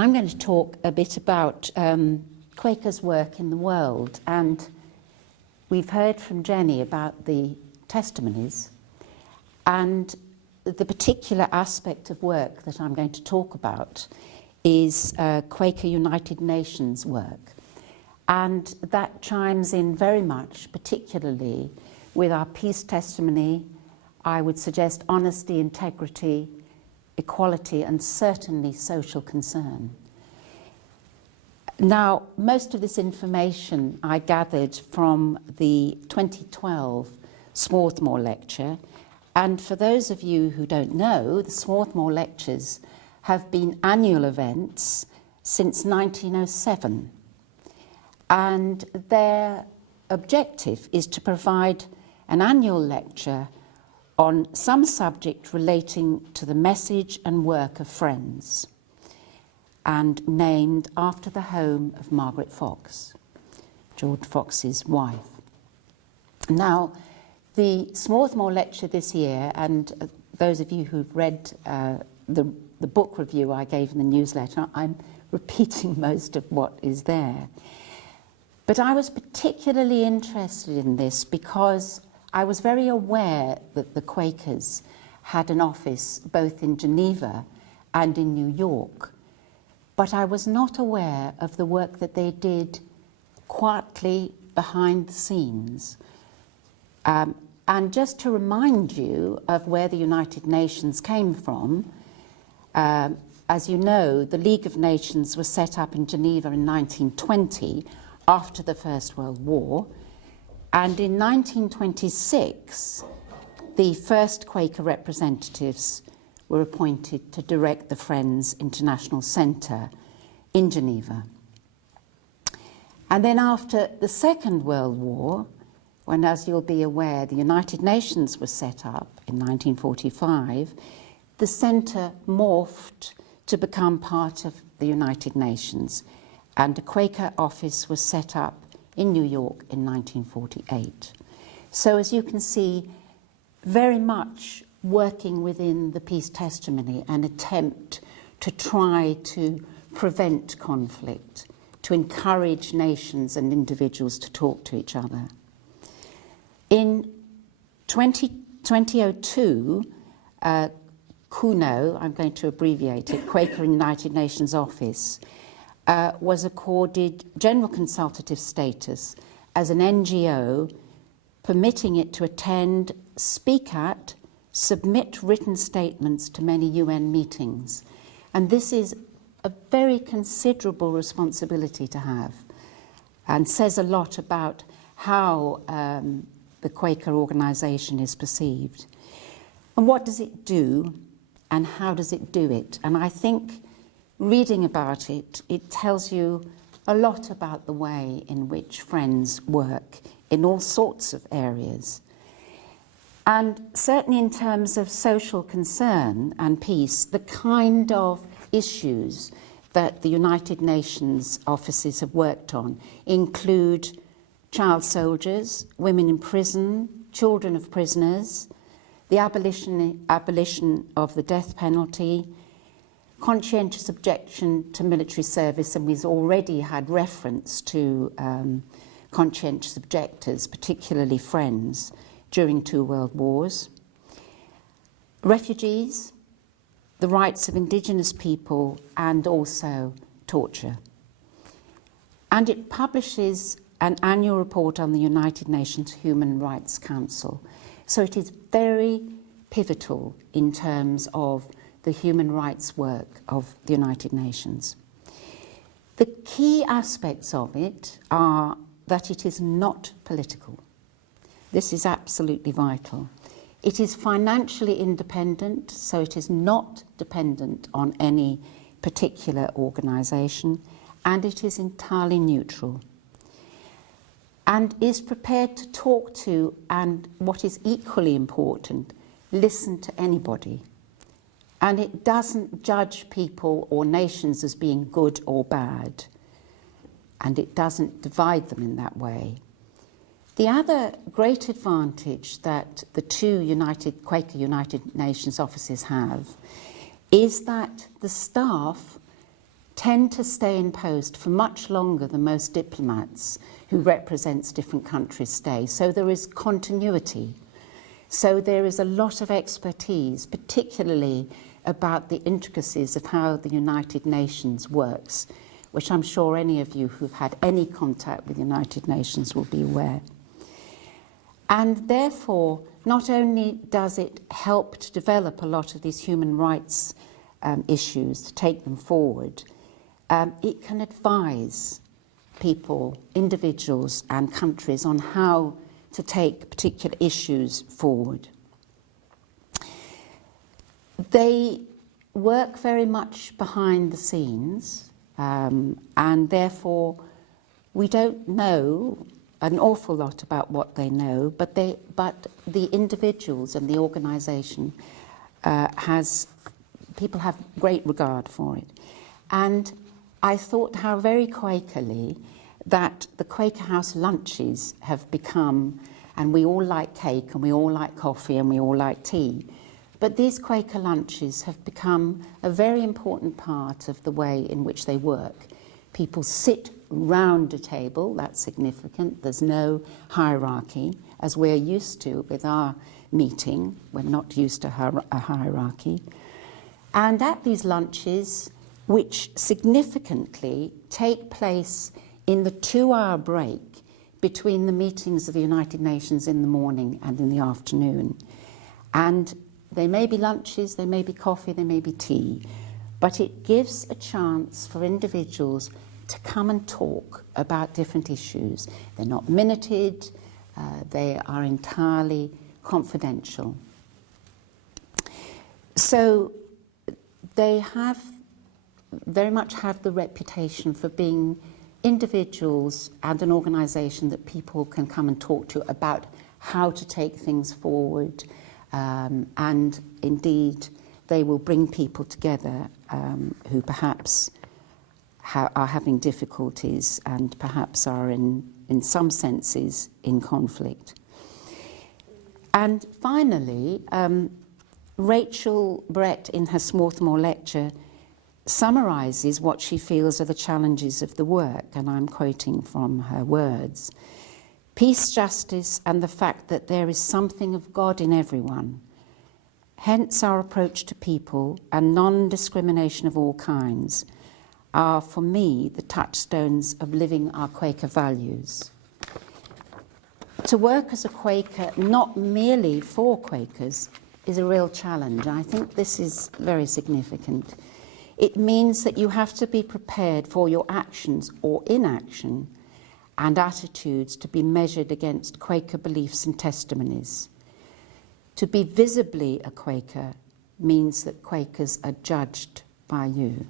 I'm going to talk a bit about Quakers' work in the world, and we've heard from Jenny about the testimonies, and the particular aspect of work that I'm going to talk about is Quaker United Nations work, and that chimes in very much, particularly with our peace testimony. I would suggest honesty, integrity, equality, and certainly social concern. Now, most of this information I gathered from the 2012 Swarthmore Lecture, and for those of you who don't know, the Swarthmore Lectures have been annual events since 1907, and their objective is to provide an annual lecture on some subject relating to the message and work of Friends, and named after the home of Margaret Fox, George Fox's wife. Now, the Swarthmore Lecture this year, and those of you who've read the book review I gave in the newsletter, I'm repeating most of what is there. But I was particularly interested in this because I was very aware that the Quakers had an office both in Geneva and in New York, but I was not aware of the work that they did quietly behind the scenes. And just to remind you of where the United Nations came from, as you know, the League of Nations was set up in Geneva in 1920 after the First World War. And in 1926, the first Quaker representatives were appointed to direct the Friends International Centre in Geneva. And then after the Second World War, when, as you'll be aware, the United Nations was set up in 1945, the centre morphed to become part of the United Nations, and a Quaker office was set up in New York in 1948. So as you can see, very much working within the peace testimony, an attempt to try to prevent conflict, to encourage nations and individuals to talk to each other. In 2002, QUNO, I'm going to abbreviate it, Quaker United Nations Office, was accorded general consultative status as an NGO, permitting it to attend, speak at, submit written statements to many UN meetings. And this is a very considerable responsibility to have, and says a lot about how the Quaker organisation is perceived. And what does it do, and how does it do it? And I think reading about it, it tells you a lot about the way in which Friends work in all sorts of areas. And certainly in terms of social concern and peace, the kind of issues that the United Nations offices have worked on include child soldiers, women in prison, children of prisoners, the abolition of the death penalty, conscientious objection to military service, and we've already had reference to conscientious objectors, particularly Friends, during 2 world wars, refugees, the rights of Indigenous people, and also torture. And it publishes an annual report on the United Nations Human Rights Council. So it is very pivotal in terms of the human rights work of the United Nations. The key aspects of it are that it is not political. This is absolutely vital. It is financially independent, so it is not dependent on any particular organisation, and it is entirely neutral, and is prepared to talk to, and what is equally important, listen to anybody. And it doesn't judge people or nations as being good or bad, and it doesn't divide them in that way. The other great advantage that the 2 Quaker United Nations offices have is that the staff tend to stay in post for much longer than most diplomats who represents different countries stay. So there is continuity. So there is a lot of expertise, particularly about the intricacies of how the United Nations works, which I'm sure any of you who've had any contact with the United Nations will be aware. And therefore, not only does it help to develop a lot of these human rights issues, to take them forward, it can advise people, individuals and countries on how to take particular issues forward. They work very much behind the scenes, and therefore we don't know an awful lot about what they know, but the individuals and the organisation people have great regard for it. And I thought how very Quakerly that the Quaker House lunches have become, and we all like cake and we all like coffee and we all like tea, but these Quaker lunches have become a very important part of the way in which they work. People sit round a table, that's significant, there's no hierarchy, as we're used to with our meeting, we're not used to a hierarchy. And at these lunches, which significantly take place in the 2-hour break between the meetings of the United Nations in the morning and in the afternoon. And they may be lunches, they may be coffee, they may be tea, but it gives a chance for individuals to come and talk about different issues. They're not minuted, they are entirely confidential. So they very much have the reputation for being individuals and an organisation that people can come and talk to about how to take things forward, and indeed they will bring people together who perhaps are having difficulties and perhaps are in some senses in conflict. And finally, Rachel Brett in her Swarthmore lecture summarises what she feels are the challenges of the work, and I'm quoting from her words. Peace, justice, and the fact that there is something of God in everyone. Hence our approach to people and non-discrimination of all kinds are, for me, the touchstones of living our Quaker values. To work as a Quaker, not merely for Quakers, is a real challenge. I think this is very significant. It means that you have to be prepared for your actions or inaction and attitudes to be measured against Quaker beliefs and testimonies. To be visibly a Quaker means that Quakers are judged by you.